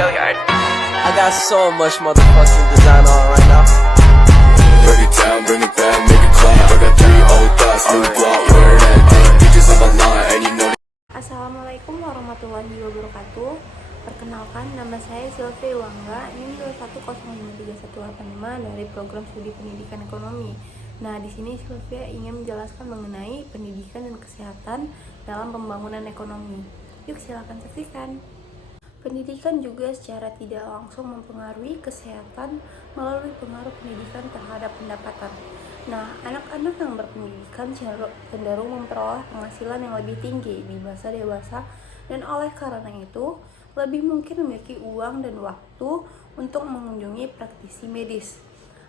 I got so much motherfucking design on right now. Break it down, bring it back, make it clap. I got 3 old thoughts, new block, where that thing. Bitches on my line, and you know. Assalamualaikum warahmatullahi wabarakatuh. Perkenalkan, nama saya Sylvia Iwangga, NIM 2105318 dari program studi pendidikan ekonomi. Nah, di sini Sylvia ingin menjelaskan mengenai pendidikan dan kesehatan dalam pembangunan ekonomi. Yuk silakan saksikan. Pendidikan juga secara tidak langsung mempengaruhi kesehatan melalui pengaruh pendidikan terhadap pendapatan. Nah, anak-anak yang berpendidikan cenderung memperoleh penghasilan yang lebih tinggi di masa dewasa dan oleh karena itu lebih mungkin memiliki uang dan waktu untuk mengunjungi praktisi medis.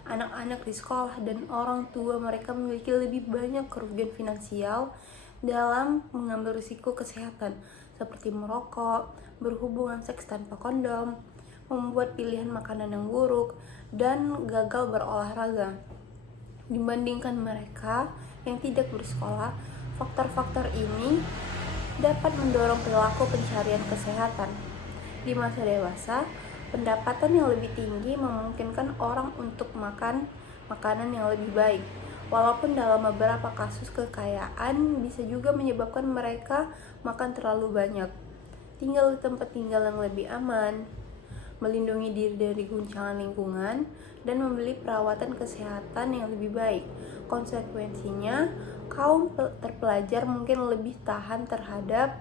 Anak-anak di sekolah dan orang tua mereka memiliki lebih banyak kerugian finansial dalam mengambil risiko kesehatan seperti merokok, berhubungan seks tanpa kondom, membuat pilihan makanan yang buruk, dan gagal berolahraga. Dibandingkan mereka yang tidak bersekolah, faktor-faktor ini dapat mendorong perilaku pencarian kesehatan. Di masa dewasa, pendapatan yang lebih tinggi memungkinkan orang untuk makan makanan yang lebih baik. Walaupun dalam beberapa kasus kekayaan bisa juga menyebabkan mereka makan terlalu banyak. Tinggal di tempat tinggal yang lebih aman, melindungi diri dari guncangan lingkungan, dan membeli perawatan kesehatan yang lebih baik. Konsekuensinya, kaum terpelajar mungkin lebih tahan terhadap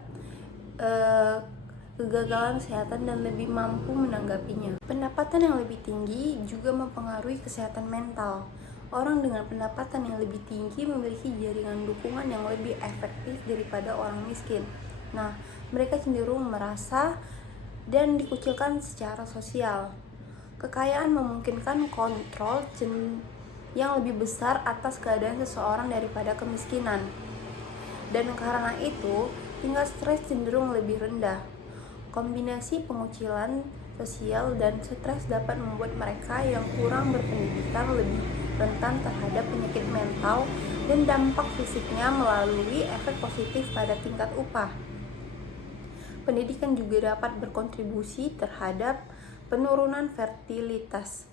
kegagalan kesehatan dan lebih mampu menanggapinya. Pendapatan yang lebih tinggi juga mempengaruhi kesehatan mental. Orang dengan pendapatan yang lebih tinggi memiliki jaringan dukungan yang lebih efektif daripada orang miskin. Nah, mereka cenderung merasa dan dikucilkan secara sosial. Kekayaan memungkinkan kontrol yang lebih besar atas keadaan seseorang daripada kemiskinan. Dan karena itu, tingkat stres cenderung lebih rendah. Kombinasi pengucilan sosial dan stres dapat membuat mereka yang kurang berpendidikan lebih rentan terhadap penyakit mental dan dampak fisiknya melalui efek positif pada tingkat upah. Pendidikan juga dapat berkontribusi terhadap penurunan fertilitas.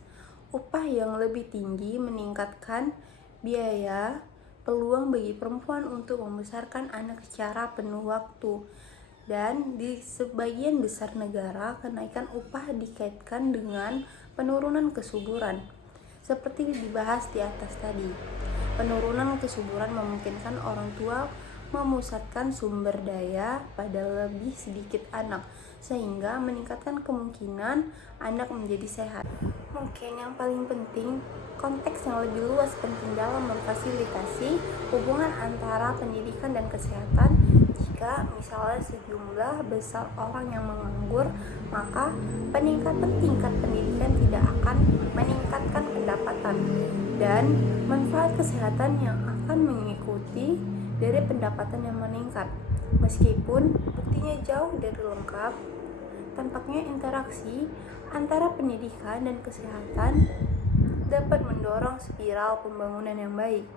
Upah yang lebih tinggi meningkatkan biaya peluang bagi perempuan untuk membesarkan anak secara penuh waktu. Dan di sebagian besar negara, kenaikan upah dikaitkan dengan penurunan kesuburan. Seperti dibahas di atas tadi, penurunan kesuburan memungkinkan orang tua memusatkan sumber daya pada lebih sedikit anak, sehingga meningkatkan kemungkinan anak menjadi sehat. Mungkin yang paling penting, konteks yang lebih luas penting dalam memfasilitasi hubungan antara pendidikan dan kesehatan. Jika misalnya sejumlah besar orang yang menganggur, maka peningkatan tingkat pendidikan tidak akan meningkatkan pendapatan dan manfaat kesehatan yang akan mengikuti dari pendapatan yang meningkat. Meskipun buktinya jauh dari lengkap, tampaknya interaksi antara pendidikan dan kesehatan dapat mendorong spiral pembangunan yang baik.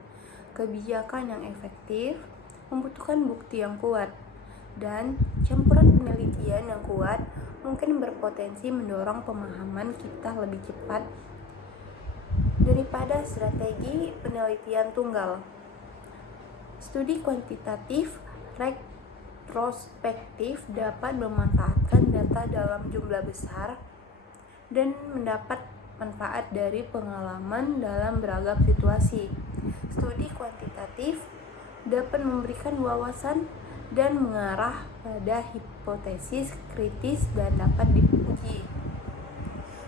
Kebijakan yang efektif membutuhkan bukti yang kuat, dan campuran penelitian yang kuat mungkin berpotensi mendorong pemahaman kita lebih cepat daripada strategi penelitian tunggal. Studi kuantitatif retrospektif dapat memanfaatkan data dalam jumlah besar dan mendapat manfaat dari pengalaman dalam beragam situasi. Studi kuantitatif dapat memberikan wawasan dan mengarah pada hipotesis kritis dan dapat diuji.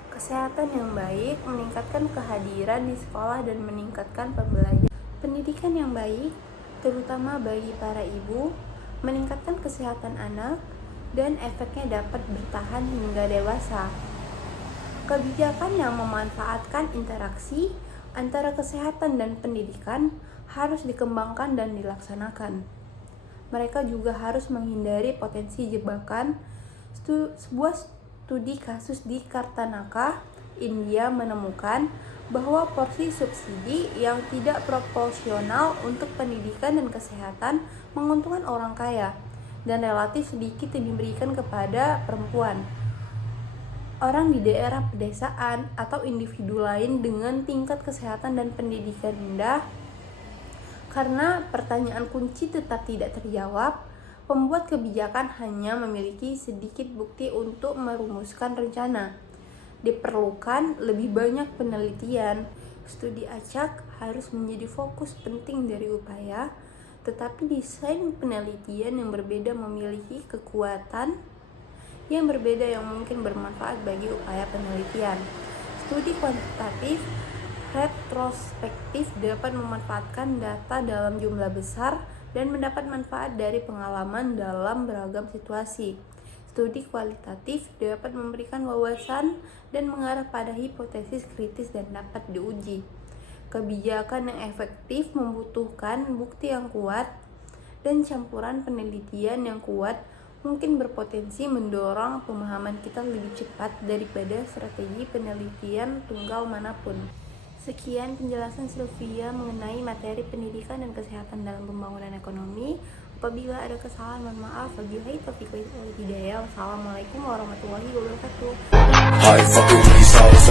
Kesehatan yang baik meningkatkan kehadiran di sekolah dan meningkatkan pembelajaran. Pendidikan yang baik, terutama bagi para ibu, meningkatkan kesehatan anak dan efeknya dapat bertahan hingga dewasa. Kebijakan yang memanfaatkan interaksi antara kesehatan dan pendidikan harus dikembangkan dan dilaksanakan. Mereka juga harus menghindari potensi jebakan. Sebuah studi kasus di Kartanaka, India menemukan bahwa porsi subsidi yang tidak proporsional untuk pendidikan dan kesehatan menguntungkan orang kaya dan relatif sedikit diberikan kepada perempuan. orang di daerah pedesaan atau individu lain dengan tingkat kesehatan dan pendidikan rendah. Karena pertanyaan kunci tetap tidak terjawab, pembuat kebijakan hanya memiliki sedikit bukti untuk merumuskan rencana. Diperlukan lebih banyak penelitian. Studi acak harus menjadi fokus penting dari upaya, tetapi desain penelitian yang berbeda memiliki kekuatan yang berbeda yang mungkin bermanfaat bagi upaya penelitian. Studi kuantitatif retrospektif dapat memanfaatkan data dalam jumlah besar dan mendapat manfaat dari pengalaman dalam beragam situasi. Studi kualitatif dapat memberikan wawasan dan mengarah pada hipotesis kritis dan dapat diuji. Kebijakan yang efektif membutuhkan bukti yang kuat dan campuran penelitian yang kuat mungkin berpotensi mendorong pemahaman kita lebih cepat daripada strategi penelitian tunggal manapun. Sekian penjelasan Sylvia mengenai materi pendidikan dan kesehatan dalam pembangunan ekonomi. Apabila ada kesalahan, mohon maaf. Wabillahi taufiq wal hidayah. Wassalamualaikum warahmatullahi wabarakatuh. I fucking with these hoes,